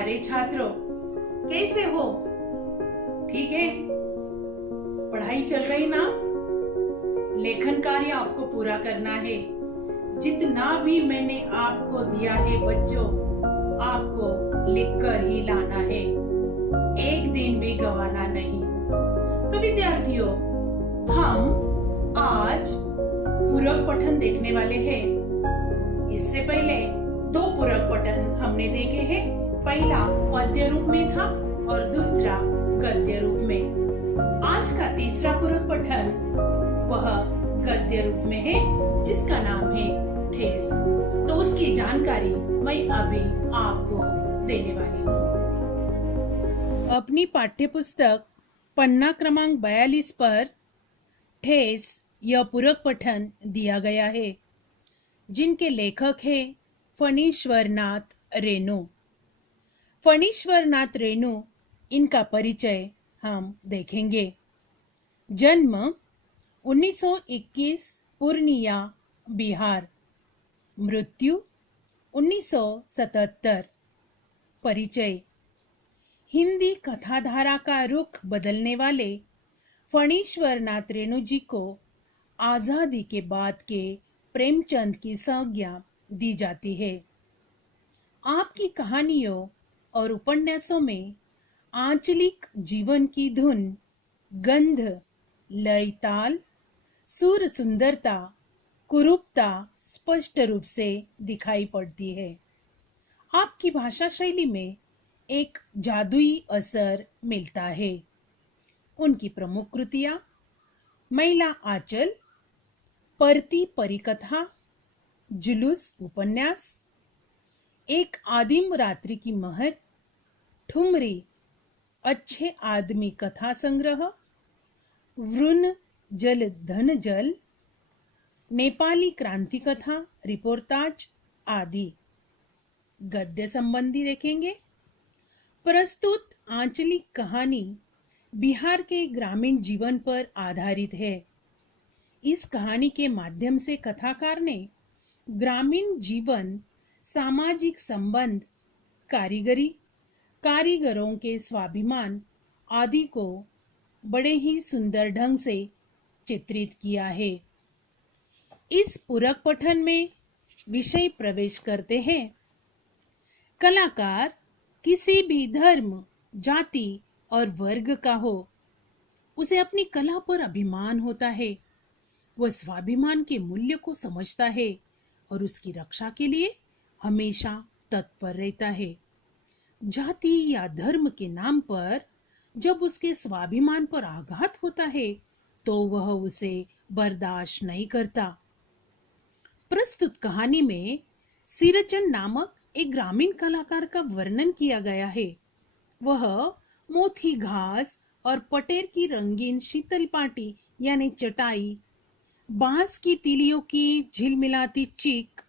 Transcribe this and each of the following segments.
प्यारे छात्रों, कैसे हो? ठीक है? पढ़ाई चल रही ना? लेखन कार्य आपको पूरा करना है। जितना भी मैंने आपको दिया है बच्चों, आपको लिखकर ही लाना है, एक दिन भी गंवाना नहीं। तो विद्यार्थियों, हम आज पूरक पठन देखने वाले हैं। इससे पहले दो पूरक पठन हमने देखे हैं। पहला पद्य रूप में था और दूसरा गद्य रूप में। आज का तीसरा पूरक पठन वह गद्य रूप में है, जिसका नाम है ठेस। तो उसकी जानकारी मैं अभी आपको देने वाली हूँ। अपनी पाठ्यपुस्तक पन्ना क्रमांक 42 पर ठेस यह पूरक पठन दिया गया है, जिनके लेखक हैं फणीश्वरनाथ रेणु। फणीश्वरनाथ रेणु, इनका परिचय हम देखेंगे। जन्म 1921 पूर्णिया, बिहार। मृत्यु 1977। परिचय। हिंदी कथाधारा का रुख बदलने वाले फणीश्वरनाथ रेणु जी को आजादी के बाद के प्रेमचंद की संज्ञा दी जाती है। आपकी कहानियों और उपन्यासों में आंचलिक जीवन की धुन, गंध, लय, ताल, सुर, सुंदरता, कुरूपता स्पष्ट रूप से दिखाई पड़ती है। आपकी भाषा शैली में एक जादुई असर मिलता है। उनकी प्रमुख कृतियां महिला आंचल, परती परिकथा, जुलूस उपन्यास, एक आदिम रात्रि की महक, ठुमरी, अच्छे आदमी कथा संग्रह, वृण जल धन जल, नेपाली क्रांति कथा, रिपोर्टाज आदि। गद्य संबंधी देखेंगे। प्रस्तुत आंचलिक कहानी बिहार के ग्रामीण जीवन पर आधारित है। इस कहानी के माध्यम से कथाकार ने ग्रामीण जीवन, सामाजिक संबंध, कारीगरी, कारीगरों के स्वाभिमान आदि को बड़े ही सुंदर ढंग से चित्रित किया है। इस पूरक पठन में विषय प्रवेश करते हैं। कलाकार किसी भी धर्म, जाति और वर्ग का हो, उसे अपनी कला पर अभिमान होता है। वह स्वाभिमान के मूल्य को समझता है और उसकी रक्षा के लिए हमेशा तत्पर रहता है। जाति या धर्म के नाम पर जब उसके स्वाभिमान पर आघात होता है, तो वह उसे बर्दाश्त नहीं करता। प्रस्तुत कहानी में सिरचन नामक एक ग्रामीण कलाकार का वर्णन किया गया है। वह मोथी घास और पटेर की रंगीन शीतल पाटी यानी चटाई, बांस की तीलियों की झिलमिलाती चीक,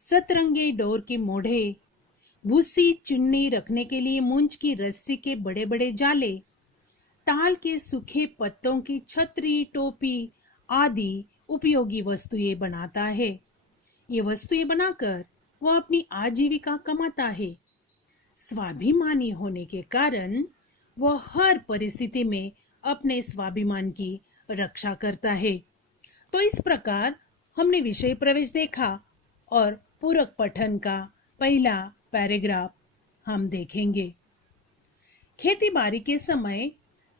सतरंगे डोर के मोढ़े, भूसी चुन्नी रखने के लिए मूंज की रस्सी के बड़े बड़े जाले, ताल के सूखे पत्तों की छतरी, टोपी आदि उपयोगी वस्तुएं बनाता है। ये वस्तुएं बनाकर वह अपनी आजीविका कमाता है। स्वाभिमानी होने के कारण वह हर परिस्थिति में अपने स्वाभिमान की रक्षा करता है। तो इस प्रकार हमने विषय प्रवेश देखा और पूरक पठन का पहला पैराग्राफ हम देखेंगे। खेती बाड़ी के समय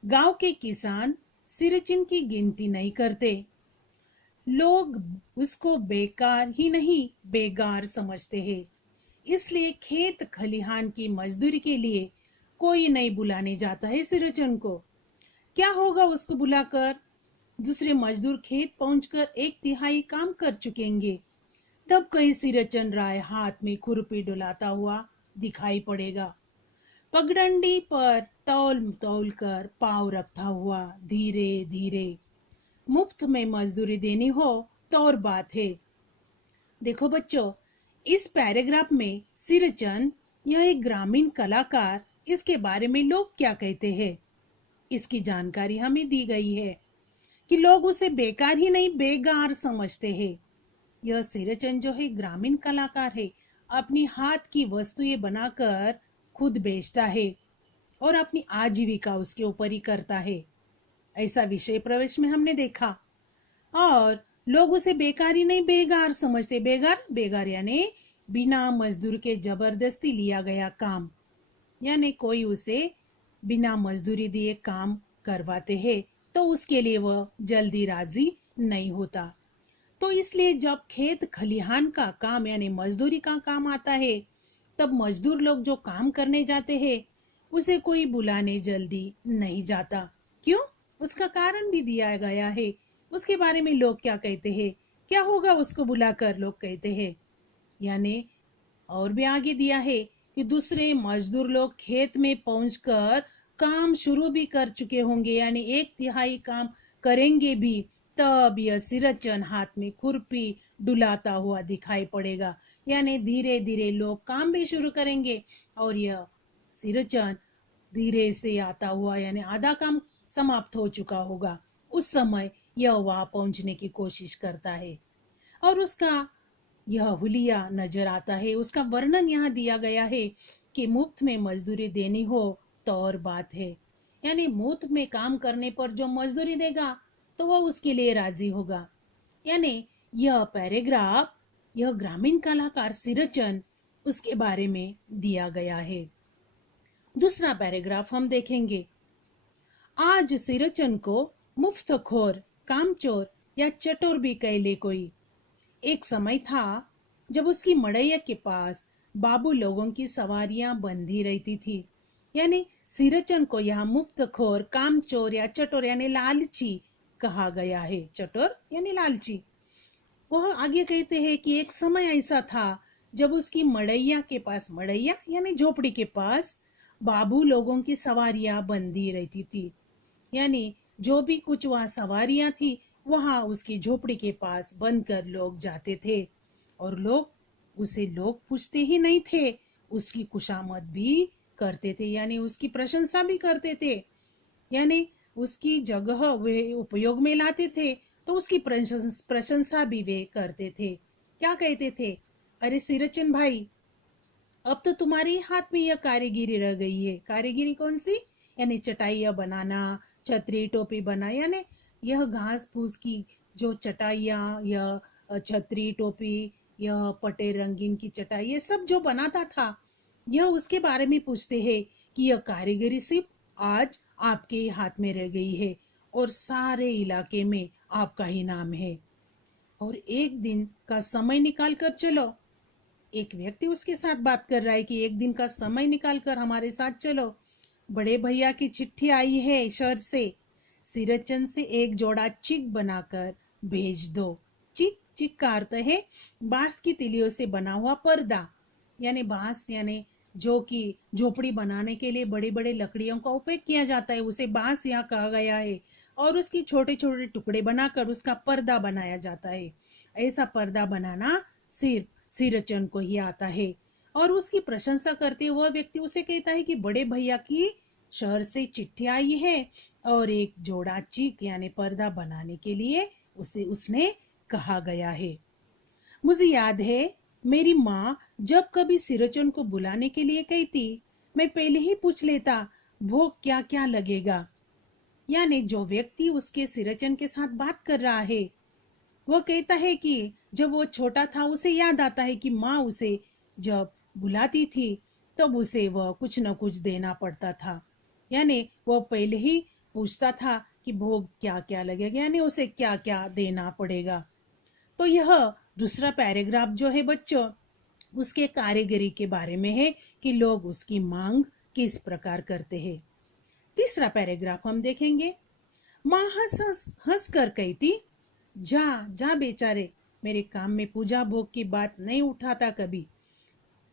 गांव के किसान सिरचिन की गिनती नहीं करते। लोग उसको बेकार ही नहीं बेगार समझते हैं। इसलिए खेत खलिहान की मजदूरी के लिए कोई नहीं बुलाने जाता है सिरचन को। क्या होगा उसको बुलाकर? दूसरे मजदूर खेत पहुंचकर 1/3 काम कर चुकेंगे। तब कहीं सिरचन राय हाथ में खुरपी डुलाता हुआ दिखाई पड़ेगा। पगडंडी पर तौल तौल कर पांव रखता हुआ धीरे धीरे। मुफ्त में मजदूरी देनी हो तो और बात है। देखो बच्चों, इस पैराग्राफ में सिरचन, यह एक ग्रामीण कलाकार, इसके बारे में लोग क्या कहते हैं, इसकी जानकारी हमें दी गई है कि लोग उसे बेकार ही नहीं बेगार समझते हैं। यह सिरचन जो है ग्रामीण कलाकार है, अपनी हाथ की वस्तुएं बनाकर खुद बेचता है और अपनी आजीविका उसके ऊपर ही करता है। ऐसा विषय प्रवेश में हमने देखा। और लोग उसे बेकारी नहीं बेगार समझते। बेगार बेगार यानी बिना मजदूर के जबरदस्ती लिया गया काम, यानी कोई उसे बिना मजदूरी दिए काम करवाते हैं तो उसके लिए वह जल्दी राजी नहीं होता। तो इसलिए जब खेत खलिहान का काम यानी मजदूरी का काम आता है, तब मजदूर लोग जो काम करने जाते हैं उसे कोई बुलाने जल्दी नहीं जाता। क्यों? उसका कारण भी दिया गया है। उसके बारे में लोग क्या कहते हैं, क्या होगा उसको बुलाकर, लोग कहते हैं। यानी और भी आगे दिया है कि दूसरे मजदूर लोग खेत में पहुंचकर काम शुरू भी कर चुके होंगे, यानी 1/3 काम करेंगे भी, तब यह सिरचन हाथ में खुरपी डुलाता हुआ दिखाई पड़ेगा। यानी धीरे धीरे लोग काम भी शुरू करेंगे और यह सिरचन धीरे से आता हुआ, यानी आधा काम समाप्त हो चुका होगा, उस समय यह वहां पहुंचने की कोशिश करता है और उसका यह हुलिया नजर आता है। उसका वर्णन यहाँ दिया गया है कि मुफ्त में मजदूरी देनी हो तो और बात है, यानी मुफ्त में काम करने पर जो मजदूरी देगा तो वह उसके लिए राजी होगा। यानी यह पैराग्राफ, यह ग्रामीण कलाकार सिरचन, उसके बारे में दिया गया है। दूसरा पैराग्राफ हम देखेंगे। आज सिरचन को मुफ्तखोर, कामचोर या चटोर भी कह ले कोई। एक समय था जब उसकी मड़ैया के पास बाबू लोगों की सवारियां बंधी रहती थी। यानी सिरचन को यहाँ मुफ्तखोर, कामचोर या चटोर यानी लालची कहा गया है। चटोर यानी लालची। वह आगे कहते हैं कि एक समय ऐसा था जब उसकी मड़ैया के पास, मड़ैया यानी झोपड़ी के पास, बाबू लोगों की सवारियां बंधी रहती थी। यानी जो भी कुछ वहां सवारियां थी वहां उसकी झोपड़ी के पास बंद कर लोग जाते थे और लोग पूछते ही नहीं थे, उसकी खुशामद भी करते थे, यानी उसकी प्रशंसा भी करते थे। यानी उसकी जगह वे उपयोग में लाते थे तो उसकी प्रशंसा भी वे करते थे। क्या कहते थे? अरे सिरचन भाई, अब तो तुम्हारे हाथ में यह कारीगिरी रह गई है। कारीगिरी कौन सी? यानी चटाइयाँ बनाना, छतरी टोपी बना, यानी यह घास फूस की जो चटाइयाँ, यह छतरी टोपी, यह पटे रंगीन की चटाई, ये सब जो बनाता था, यह उसके बारे में पूछते हैं कि यह कारीगरी सिर्फ आज आपके हाथ में रह गई है और सारे इलाके में आपका ही नाम है। और एक दिन का समय निकाल कर चलो। एक व्यक्ति उसके साथ बात कर रहा है कि एक दिन का समय निकाल कर हमारे साथ चलो। बड़े भैया की चिट्ठी आई है शहर से, सिरचन से एक जोड़ा चिक बनाकर भेज दो। चिक, चिक का अर्थ है बांस की तिलियों से बना हुआ पर्दा। यानी बांस, यानी जो कि झोपड़ी बनाने के लिए बड़े बड़े लकड़ियों का उपयोग किया जाता है, उसे बांस यहाँ कहा गया है। और उसकी छोटे छोटे टुकड़े बनाकर उसका पर्दा बनाया जाता है। ऐसा पर्दा बनाना सिर्फ सिरचन को ही आता है। और उसकी प्रशंसा करते हुए व्यक्ति उसे कहता है कि बड़े भैया की शहर से चिट्ठी आई है और एक जोड़ा चीक यानी पर्दा बनाने के लिए उसने कहा गया है। मुझे याद है मेरी माँ जब कभी सिरचन को बुलाने के लिए कहती, मैं पहले ही पूछ लेता भोग क्या क्या लगेगा। यानी जो व्यक्ति उसके सिरचन के साथ बात कर रहा है, वह कहता है कि जब वो छोटा था उसे याद आता है कि माँ उसे जब बुलाती थी तब उसे वह कुछ न कुछ देना पड़ता था। यानी वह पहले ही पूछता था कि भोग क्या क्या लगेगा, यानी उसे क्या क्या देना पड़ेगा। तो यह दूसरा पैराग्राफ जो है बच्चों, उसके कारीगरी के बारे में है कि लोग उसकी मांग किस प्रकार करते हैं। तीसरा पैराग्राफ हम देखेंगे। माँ हंस कर कहती, जा जा बेचारे, मेरे काम में पूजा भोग की बात नहीं उठाता कभी।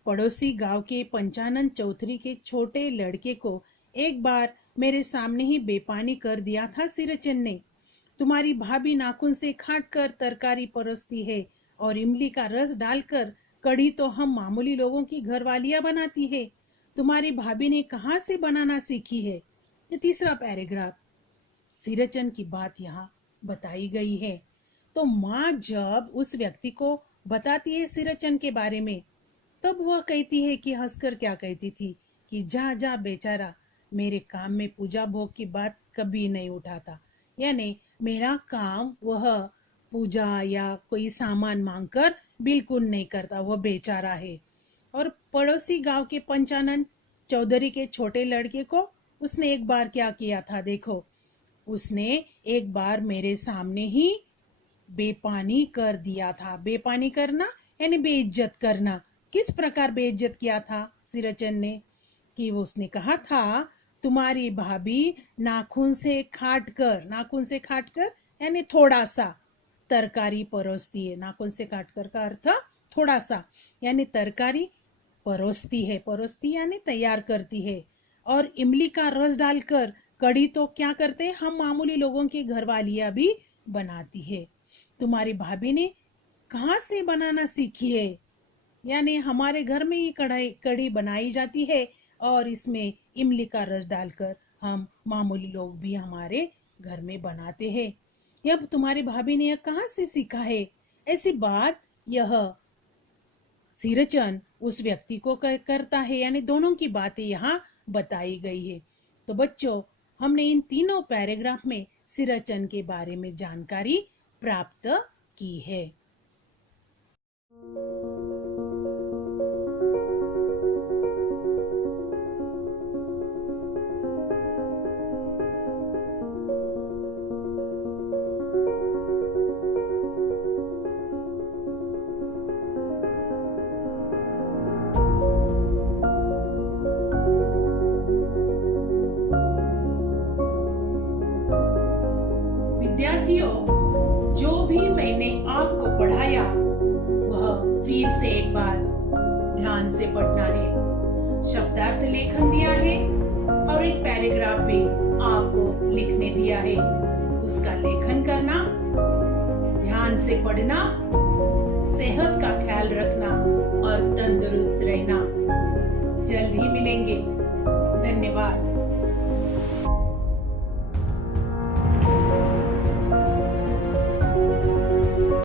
पड़ोसी गांव के पंचानन चौधरी के छोटे लड़के को एक बार मेरे सामने ही बेपानी कर दिया था सिरचन ने। तुम्हारी भाभी नाखून से काट कर तरकारी परोसती है और इमली का रस डालकर कढ़ी तो हम मामूली लोगों की घरवालियां बनाती है। तुम्हारी भाभी ने कहाँ से बनाना सीखी है? ये तीसरा पैराग्राफ, सिरचन की बात यहाँ बताई गई है। तो माँ जब उस व्यक्ति को बताती है सिरचन के बारे में, तब वह कहती है कि हंसकर क्या कहती थी कि जा जा बेचारा, मेरे काम में पूजा भोग की बात कभी नहीं उठाता। यानी मेरा काम वह पूजा या कोई सामान मांगकर बिल्कुल नहीं करता, वह बेचारा है। और पड़ोसी गांव के पंचानन चौधरी के छोटे लड़के को उसने एक बार क्या किया था, देखो। उसने एक बार मेरे सामने ही बेपानी कर दिया था। बेपानी करना यानी बेइज्जत करना। किस प्रकार बेइज्जत किया था सिरचन ने, कि वो उसने कहा था, तुम्हारी भाभी नाखून से काट कर यानी थोड़ा सा तरकारी परोसती है। नाखून से काट कर का अर्थ थोड़ा सा, यानी तरकारी परोसती यानी तैयार करती है। और इमली का रस डालकर कढ़ी तो क्या करते हैं, हम मामूली लोगों की घरवालियां भी बनाती है। तुम्हारी भाभी ने कहाँ से बनाना सीखी है? यानी हमारे घर में ही कढ़ी बनाई जाती है और इसमें इमली का रस डालकर हम मामूली लोग भी हमारे घर में बनाते हैं। यह तुम्हारी भाभी ने यह कहाँ से सीखा है? ऐसी बात यह सिरचन उस व्यक्ति को करता है, यानी दोनों की बातें यहाँ बताई गई है। तो बच्चों, हमने इन तीनों पैराग्राफ में सिरचन के बारे में जानकारी प्राप्त की है। विद्यार्थियों, जो भी मैंने आपको पढ़ाया वह फिर से एक बार ध्यान से पढ़ना है। शब्दार्थ लेखन दिया है और एक पैराग्राफ भी आपको लिखने दिया है। उसका लेखन करना, ध्यान से पढ़ना, सेहत का ख्याल रखना और तंदुरुस्त रहना। जल्द ही मिलेंगे। धन्यवाद।